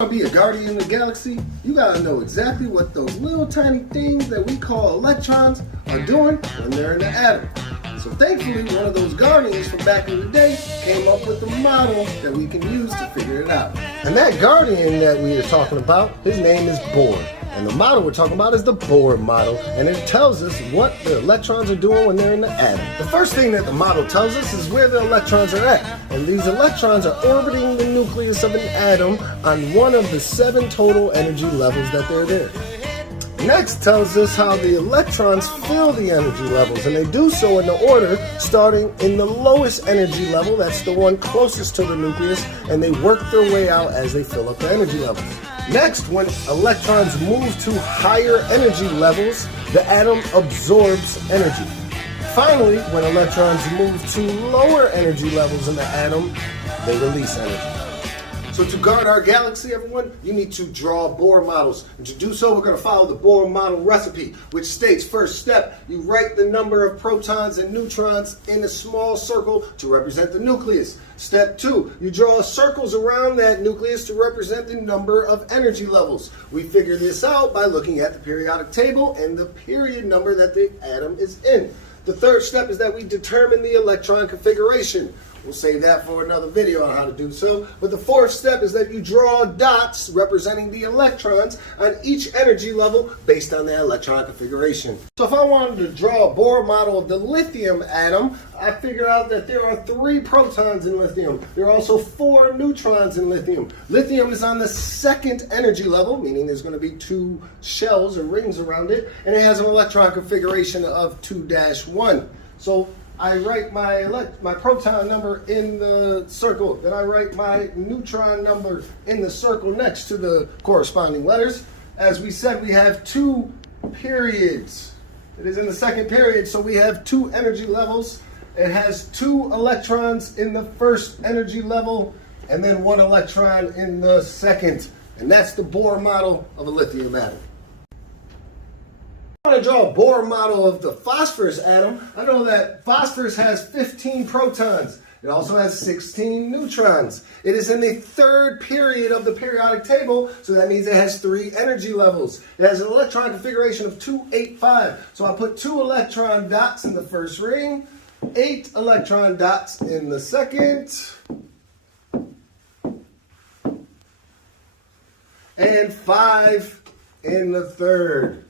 To be a guardian of the galaxy, you gotta know exactly what those little tiny things that we call electrons are doing when they're in the atom. So thankfully, one of those guardians from back in the day came up with a model that we can use to figure it out. And that guardian that we are talking about, his name is Bohr. And the model we're talking about is the Bohr model, and it tells us what the electrons are doing when they're in the atom. The first thing that the model tells us is where the electrons are at, and these electrons are orbiting the nucleus of an atom on one of the 7 total energy levels that they're there. Next tells us how the electrons fill the energy levels, and they do so in the order starting in the lowest energy level, that's the one closest to the nucleus, and they work their way out as they fill up the energy levels. Next, when electrons move to higher energy levels, the atom absorbs energy. Finally, when electrons move to lower energy levels in the atom, they release energy. So to guard our galaxy, everyone, you need to draw Bohr models. And to do so, we're going to follow the Bohr model recipe, which states, first step, you write the number of protons and neutrons in a small circle to represent the nucleus. Step 2, you draw circles around that nucleus to represent the number of energy levels. We figure this out by looking at the periodic table and the period number that the atom is in. The third step is that we determine the electron configuration. We'll save that for another video on how to do so. But the fourth step is that you draw dots representing the electrons on each energy level based on their electron configuration. So if I wanted to draw a Bohr model of the lithium atom, I figure out that there are 3 protons in lithium. There are also 4 neutrons in lithium. Lithium is on the 2nd energy level, meaning there's going to be 2 shells or rings around it, and it has an electron configuration of 2-1. So I write my proton number in the circle, then I write my neutron number in the circle next to the corresponding letters. As we said, we have 2 periods. It is in the 2nd period, so we have 2 energy levels. It has 2 electrons in the 1st energy level, and then 1 electron in the 2nd. And that's the Bohr model of a lithium atom. I want to draw a Bohr model of the phosphorus atom. I know that phosphorus has 15 protons. It also has 16 neutrons. It is in the 3rd period of the periodic table, so that means it has 3 energy levels. It has an electron configuration of 2-8-5. So I put 2 electron dots in the 1st ring, 8 electron dots in the 2nd, and 5 in the 3rd.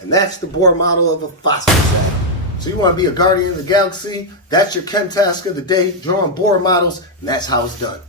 And that's the Bohr model of a phosphorus atom. So you want to be a guardian of the galaxy? That's your ChemTask of the day, drawing Bohr models, and that's how it's done.